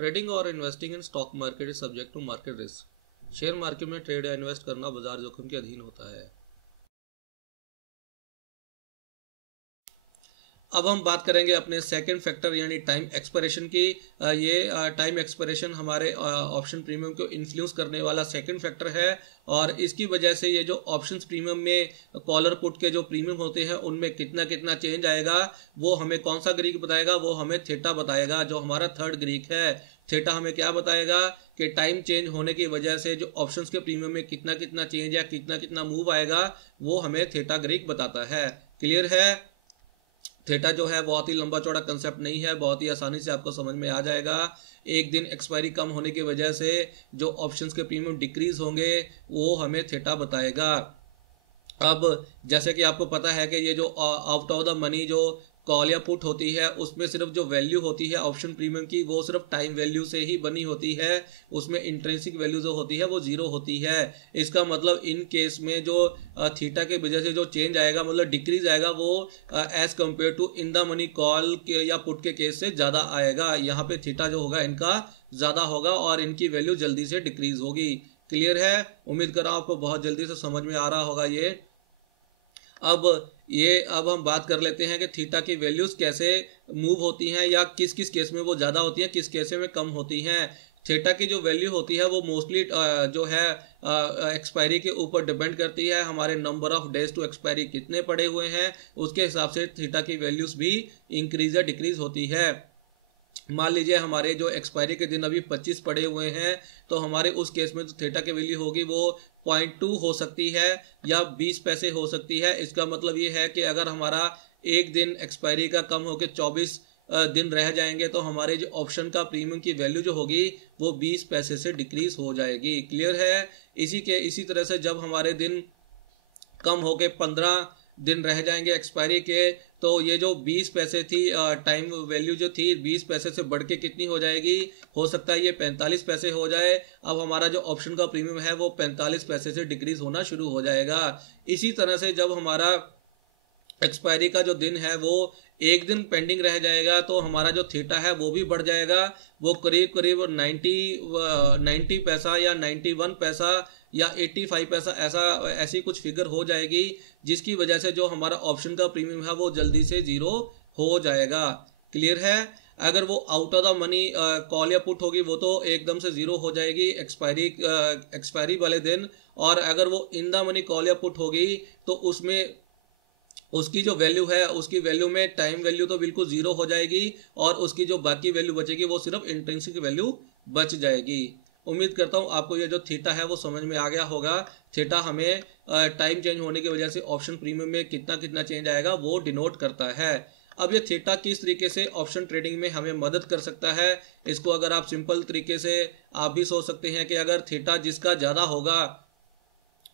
Trading और investing in stock market is subject to market risk. Share market में trade या invest करना बाजार जोखिम के अधीन होता है। अब हम बात करेंगे अपने सेकंड फैक्टर यानी टाइम एक्सपायरेशन की। ये टाइम एक्सपायरेशन हमारे ऑप्शन प्रीमियम को इन्फ्लुएंस करने वाला सेकंड फैक्टर है और इसकी वजह से ये जो ऑप्शंस प्रीमियम में कॉलर पुट के जो प्रीमियम होते हैं उनमें कितना कितना चेंज आएगा वो हमें कौन सा ग्रीक बताएगा, वो हमें थीटा बताएगा। जो हमारा थर्ड ग्रीक है थीटा हमें क्या बताएगा कि टाइम चेंज होने की वजह से जो ऑप्शंस के प्रीमियम में कितना कितना चेंज या कितना कितना मूव आएगा वो हमें थीटा ग्रीक बताता है। क्लियर है? थीटा जो है बहुत ही लंबा चौड़ा कंसेप्ट नहीं है, बहुत ही आसानी से आपको समझ में आ जाएगा। एक दिन एक्सपायरी कम होने की वजह से जो ऑप्शंस के प्रीमियम डिक्रीज होंगे वो हमें थीटा बताएगा। अब जैसे कि आपको पता है कि ये जो आउट ऑफ द मनी जो कॉल या पुट होती है उसमें सिर्फ जो वैल्यू होती है ऑप्शन प्रीमियम की वो सिर्फ टाइम वैल्यू से ही बनी होती है, उसमें इंट्रिंसिक वैल्यू जो होती है वो जीरो होती है। इसका मतलब इन केस में जो थीटा के वजह से जो चेंज आएगा मतलब डिक्रीज आएगा वो as compare to in the money call के या पुट के केस से ज़्यादा आएगा। यहाँ पे थीटा जो होगा इनका ज़्यादा होगा और इनकी वैल्यू जल्दी से डिक्रीज होगी। क्लियर है? उम्मीद कर रहा हूँ आपको बहुत जल्दी से समझ में आ रहा होगा ये। अब हम बात कर लेते हैं कि थीटा की वैल्यूज कैसे मूव होती हैं या किस किस केस में वो ज़्यादा होती हैं, किस केस में कम होती हैं। थीटा की जो वैल्यू होती है वो मोस्टली जो है एक्सपायरी के ऊपर डिपेंड करती है। हमारे number of days to expiry कितने पड़े हुए हैं उसके हिसाब से थीटा की वैल्यूज भी इंक्रीज या डिक्रीज होती है। मान लीजिए हमारे जो एक्सपायरी के दिन अभी 25 पड़े हुए हैं तो हमारे उस केस में जो थीटा की वैल्यू होगी वो 0.2 हो सकती है या 20 पैसे हो सकती है। इसका मतलब ये है कि अगर हमारा एक दिन एक्सपायरी का कम होकर 24 दिन रह जाएंगे तो हमारे जो ऑप्शन का प्रीमियम की वैल्यू जो होगी वो 20 पैसे से डिक्रीज हो जाएगी। क्लियर है? इसी तरह से जब हमारे दिन कम होके 15 दिन रह जाएंगे एक्सपायरी के तो ये जो 20 पैसे थी टाइम वैल्यू जो थी 20 पैसे से बढ़ के कितनी हो जाएगी, हो सकता है ये 45 पैसे हो जाए। अब हमारा जो ऑप्शन का प्रीमियम है वो 45 पैसे से डिक्रीज होना शुरू हो जाएगा। इसी तरह से जब हमारा एक्सपायरी का जो दिन है वो एक दिन पेंडिंग रह जाएगा तो हमारा जो थीटा है वो भी बढ़ जाएगा। वो करीब करीब 90 पैसा या 91 पैसा या 85 पैसा ऐसी कुछ फिगर हो जाएगी जिसकी वजह से जो हमारा ऑप्शन का प्रीमियम है वो जल्दी से जीरो हो जाएगा। क्लियर है? अगर वो out of the money call या पुट होगी वो तो एकदम से जीरो हो जाएगी एक्सपायरी वाले दिन, और अगर वो इन द मनी कॉल या पुट होगी तो उसमें उसकी जो वैल्यू है उसकी वैल्यू में टाइम वैल्यू तो बिल्कुल जीरो हो जाएगी और उसकी जो बाकी वैल्यू बचेगी वो सिर्फ इंट्रिंसिक वैल्यू बच जाएगी। उम्मीद करता हूँ आपको ये जो थीटा है वो समझ में आ गया होगा। थीटा हमें टाइम चेंज होने की वजह से ऑप्शन प्रीमियम में कितना कितना चेंज आएगा वो डिनोट करता है। अब ये थीटा किस तरीके से ऑप्शन ट्रेडिंग में हमें मदद कर सकता है, इसको अगर आप सिंपल तरीके से आप भी सोच सकते हैं कि अगर थीटा जिसका ज़्यादा होगा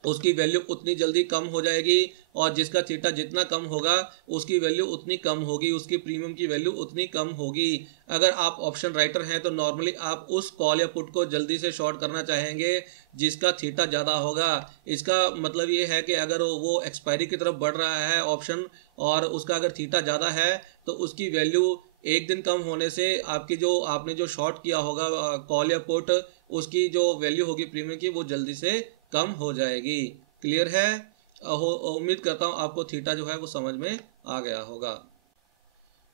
उसकी वैल्यू उतनी जल्दी कम हो जाएगी और जिसका थीटा जितना कम होगा उसकी वैल्यू उतनी कम होगी, उसकी प्रीमियम की वैल्यू उतनी कम होगी। अगर आप ऑप्शन राइटर हैं तो नॉर्मली आप उस कॉल या पुट को जल्दी से शॉर्ट करना चाहेंगे जिसका थीटा ज़्यादा होगा। इसका मतलब ये है कि अगर वो एक्सपायरी की तरफ बढ़ रहा है ऑप्शन और उसका अगर थीटा ज़्यादा है तो उसकी वैल्यू एक दिन कम होने से आपने जो शॉर्ट किया होगा कॉल या पुट उसकी जो वैल्यू होगी प्रीमियम की वो जल्दी से कम हो जाएगी। क्लियर है? उम्मीद करता हूँ आपको थीटा जो है वो समझ में आ गया होगा।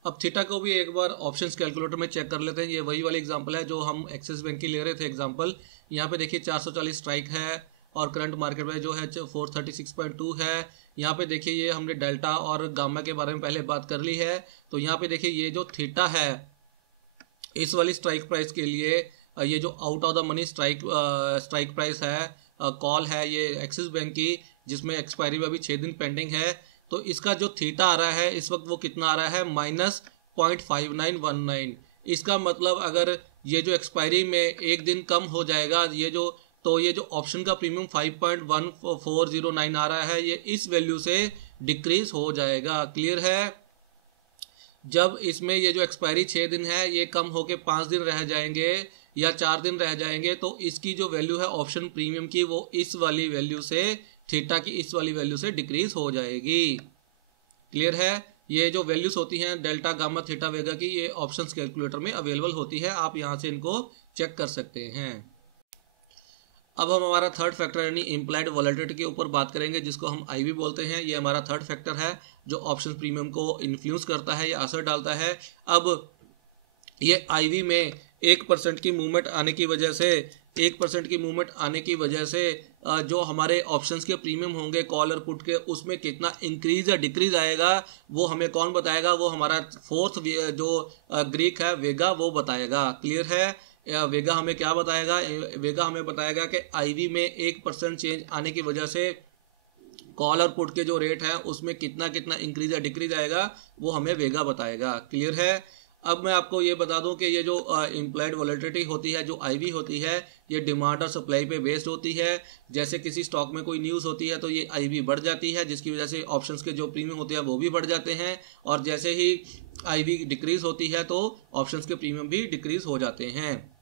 अब थीटा को भी एक बार ऑप्शंस कैलकुलेटर में चेक कर लेते हैं। ये वही वाली एग्जांपल है जो हम एक्सिस बैंक की ले रहे थे एग्जांपल। यहाँ पे देखिए 440 स्ट्राइक है और करंट मार्केट में जो है 436.2 है। यहाँ पे देखिए ये हमने डेल्टा और गामा के बारे में पहले बात कर ली है। तो यहाँ पे देखिए ये जो थीटा है इस वाली स्ट्राइक प्राइस के लिए ये जो out of the money strike price है कॉल है ये एक्सिस बैंक की जिसमें एक्सपायरी में अभी 6 दिन पेंडिंग है। तो इसका जो थीटा आ रहा है इस वक्त वो कितना आ रहा है -0.5919। इसका मतलब अगर ये जो एक्सपायरी में एक दिन कम हो जाएगा ये जो ऑप्शन का प्रीमियम 5.1409 आ रहा है ये इस वैल्यू से डिक्रीज हो जाएगा। क्लियर है? जब इसमें ये जो एक्सपायरी 6 दिन है ये कम होके 5 दिन रह जाएंगे या 4 दिन रह जाएंगे तो इसकी जो वैल्यू है ऑप्शन प्रीमियम की वो इस वाली वैल्यू से थीटा की इस वाली वैल्यू से डिक्रीज हो जाएगी। क्लियर है? ये जो वैल्यूज होती हैं डेल्टा गामा थीटा वेगा की, ये ऑप्शंस कैलकुलेटर में अवेलेबल होती है, आप यहाँ से इनको चेक कर सकते हैं। अब हम हमारा थर्ड फैक्टर यानी इम्प्लाइड वॉलेटिलिटी के ऊपर बात करेंगे, जिसको हम आईवी बोलते हैं। ये हमारा थर्ड फैक्टर है जो ऑप्शन प्रीमियम को इन्फ्लुएंस करता है या असर डालता है। अब ये आईवी में 1% की मूवमेंट आने की वजह से 1% की मूवमेंट आने की वजह से जो हमारे ऑप्शंस के प्रीमियम होंगे कॉल और पुट के, उसमें कितना इंक्रीज या डिक्रीज आएगा वो हमें कौन बताएगा? वो हमारा फोर्थ जो ग्रीक है वेगा, वो बताएगा। क्लियर है? वेगा हमें क्या बताएगा? वेगा हमें बताएगा कि आईवी में 1% चेंज आने की वजह से कॉल और पुट के जो रेट है उसमें कितना कितना इंक्रीज या डिक्रीज आएगा, वो हमें वेगा बताएगा। क्लियर है? अब मैं आपको ये बता दूं कि ये जो इम्प्लाइड वॉलेटिलिटी होती है, जो आईवी होती है, ये डिमांड और सप्लाई पे बेस्ड होती है। जैसे किसी स्टॉक में कोई न्यूज़ होती है तो ये आईवी बढ़ जाती है, जिसकी वजह से ऑप्शंस के जो प्रीमियम होते हैं वो भी बढ़ जाते हैं, और जैसे ही आईवी डिक्रीज होती है तो ऑप्शंस के प्रीमियम भी डिक्रीज हो जाते हैं।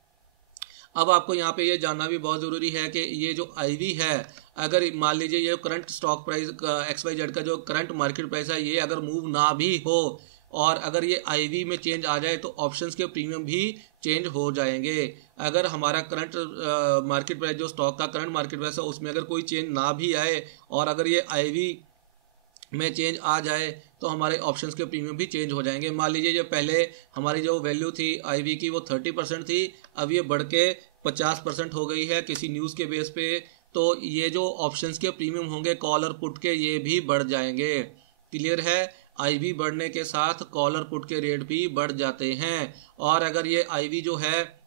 अब आपको यहाँ पे ये जानना भी बहुत ज़रूरी है कि ये जो आईवी है, अगर मान लीजिए ये करंट स्टॉक प्राइस XYZ का जो करंट मार्केट प्राइस है, ये अगर मूव ना भी हो और अगर ये आईवी में चेंज आ जाए तो ऑप्शंस के प्रीमियम भी चेंज हो जाएंगे। अगर हमारा करंट मार्केट प्राइस, जो स्टॉक का करंट मार्केट प्राइस है, उसमें अगर कोई चेंज ना भी आए और अगर ये आईवी में चेंज आ जाए तो हमारे ऑप्शंस के प्रीमियम भी चेंज हो जाएंगे। मान लीजिए जो पहले हमारी जो वैल्यू थी आईवी की वो 30% थी, अब ये बढ़ के 50% हो गई है किसी न्यूज़ के बेस पे, तो ये जो ऑप्शंस के प्रीमियम होंगे कॉल और पुट के, ये भी बढ़ जाएंगे। क्लियर है? आईवी बढ़ने के साथ कॉल और पुट के रेट भी बढ़ जाते हैं। और अगर ये आईवी जो है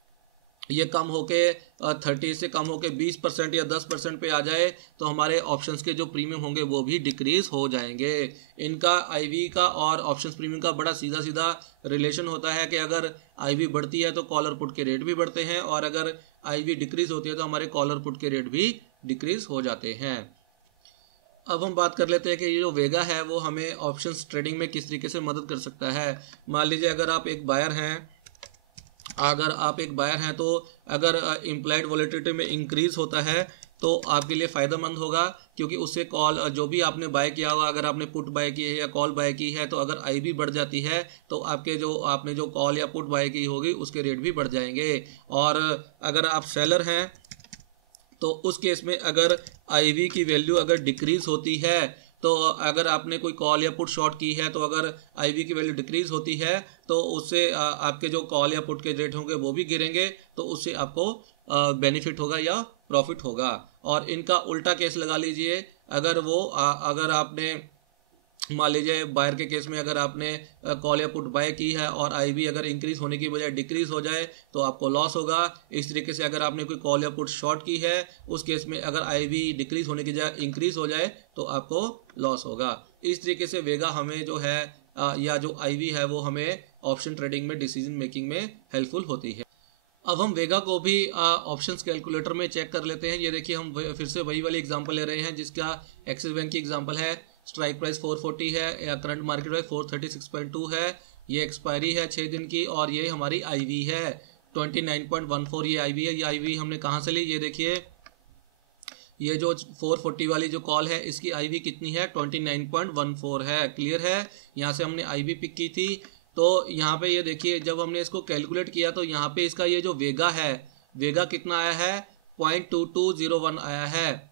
ये कम होके 30 से कम होके 20% या 10% पे आ जाए तो हमारे ऑप्शंस के जो प्रीमियम होंगे वो भी डिक्रीज हो जाएंगे। इनका आईवी का और ऑप्शंस प्रीमियम का बड़ा सीधा सीधा रिलेशन होता है कि अगर आईवी बढ़ती है तो कॉल और पुट के रेट भी बढ़ते हैं, और अगर आईवी डिक्रीज होती है तो हमारे कॉल और पुट के रेट भी डिक्रीज हो जाते हैं। अब हम बात कर लेते हैं कि ये जो वेगा है वो हमें ऑप्शंस ट्रेडिंग में किस तरीके से मदद कर सकता है। मान लीजिए अगर आप एक बायर हैं तो अगर इम्प्लाइड वॉलेटिलिटी में इंक्रीज होता है तो आपके लिए फ़ायदेमंद होगा, क्योंकि उससे कॉल जो भी आपने बाय किया होगा, अगर आपने पुट बाय की है या कॉल बाय की है, तो अगर आईवी बढ़ जाती है तो आपने जो कॉल या पुट बाय की होगी उसके रेट भी बढ़ जाएंगे। और अगर आप सेलर हैं तो उस केस में अगर आईवी की वैल्यू अगर डिक्रीज होती है, तो अगर आपने कोई कॉल या पुट शॉर्ट की है तो अगर आईवी की वैल्यू डिक्रीज होती है तो उससे आपके जो कॉल या पुट के रेट होंगे वो भी गिरेंगे, तो उससे आपको बेनिफिट होगा या प्रॉफिट होगा। और इनका उल्टा केस लगा लीजिए, अगर आपने मान लीजिए बायर के केस में अगर आपने कॉल या पुट बाय की है और आईवी अगर इंक्रीज होने की बजाय डिक्रीज हो जाए तो आपको लॉस होगा। इस तरीके से अगर आपने कोई कॉल या पुट शॉर्ट की है, उस केस में अगर आईवी डिक्रीज होने की बजाय इंक्रीज हो जाए तो आपको लॉस होगा। इस तरीके से वेगा हमें जो है या जो आईवी है वो हमें ऑप्शन ट्रेडिंग में डिसीजन मेकिंग में हेल्पफुल होती है। अब हम वेगा को भी ऑप्शंस कैलकुलेटर में चेक कर लेते हैं। ये देखिए हम फिर से वही वाली एग्जांपल ले रहे हैं जिसका एक्सिस बैंक की एग्जांपल है। स्ट्राइक प्राइस 440 है या करंट मार्केट प्राइस 436.2 है। ये एक्सपायरी है 6 दिन की, और ये हमारी आईवी है 29.14। ये आईवी है। ये आईवी हमने कहाँ से ली? ये देखिए, ये जो 440 वाली जो कॉल है इसकी आईवी कितनी है? 29.14 है। क्लियर है? यहाँ से हमने आईवी पिक की थी। तो यहाँ पे ये देखिए, जब हमने इसको कैलकुलेट किया तो यहाँ पे इसका ये जो वेगा है, वेगा कितना आया है? 0.2201 आया है।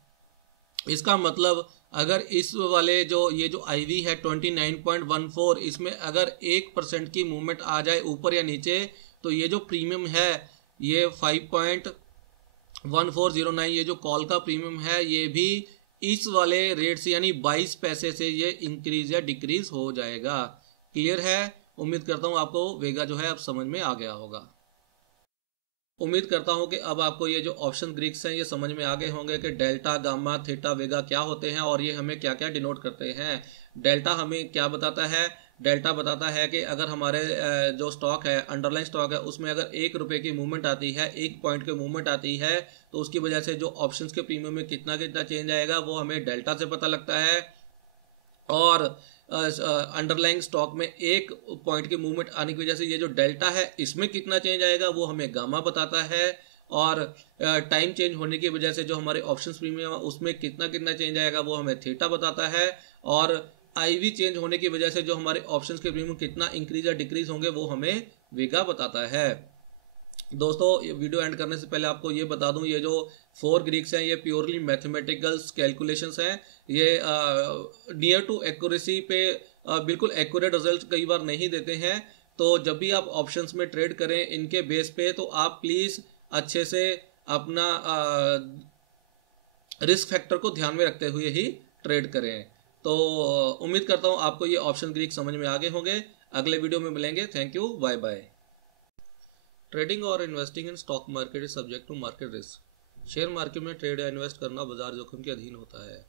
इसका मतलब अगर इस वाले ये जो आईवी है 29.14, इसमें अगर 1% की मूवमेंट आ जाए ऊपर या नीचे तो ये जो प्रीमियम है ये 5.1409, ये जो कॉल का प्रीमियम है ये भी इस वाले रेट से यानी 22 पैसे से ये इंक्रीज या डिक्रीज हो जाएगा। क्लियर है? उम्मीद करता हूँ आपको वेगा जो है अब समझ में आ गया होगा। उम्मीद करता हूं कि अब आपको ये जो ऑप्शन ग्रीक्स हैं ये समझ में आ गए होंगे कि डेल्टा, गामा, थीटा, वेगा क्या होते हैं और ये हमें क्या क्या डिनोट करते हैं। डेल्टा हमें क्या बताता है? डेल्टा बताता है कि अगर हमारे जो स्टॉक है, अंडरलाइन स्टॉक है, उसमें अगर 1 रुपये की मूवमेंट आती है, 1 पॉइंट की मूवमेंट आती है, तो उसकी वजह से जो ऑप्शंस के प्रीमियम में कितना कितना चेंज आएगा वो हमें डेल्टा से पता लगता है। और अंडरलाइंग स्टॉक में 1 पॉइंट की मूवमेंट आने की वजह से ये जो डेल्टा है इसमें कितना चेंज आएगा वो हमें गामा बताता है। और टाइम चेंज होने की वजह से जो हमारे ऑप्शंस प्रीमियम है उसमें कितना कितना चेंज आएगा वो हमें थीटा बताता है। और आईवी चेंज होने की वजह से जो हमारे ऑप्शंस के प्रीमियम कितना इंक्रीज या डिक्रीज होंगे वो हमें वेगा बताता है। दोस्तों ये वीडियो एंड करने से पहले आपको ये बता दूं, ये जो 4 ग्रीक्स हैं ये प्योरली मैथमेटिकल्स कैलकुलेशंस हैं। ये नियर टू एक्यूरेसी पे बिल्कुल एक्यूरेट रिजल्ट कई बार नहीं देते हैं। तो जब भी आप ऑप्शंस में ट्रेड करें इनके बेस पे, तो आप प्लीज़ अच्छे से अपना रिस्क फैक्टर को ध्यान में रखते हुए ही ट्रेड करें। तो उम्मीद करता हूँ आपको ये ऑप्शन ग्रीक समझ में आ गए होंगे। अगले वीडियो में मिलेंगे। Thank you, bye bye. Trading और investing in stock market is subject to market risk. Share market में ट्रेड या इन्वेस्ट करना बाजार जोखिम के अधीन होता है।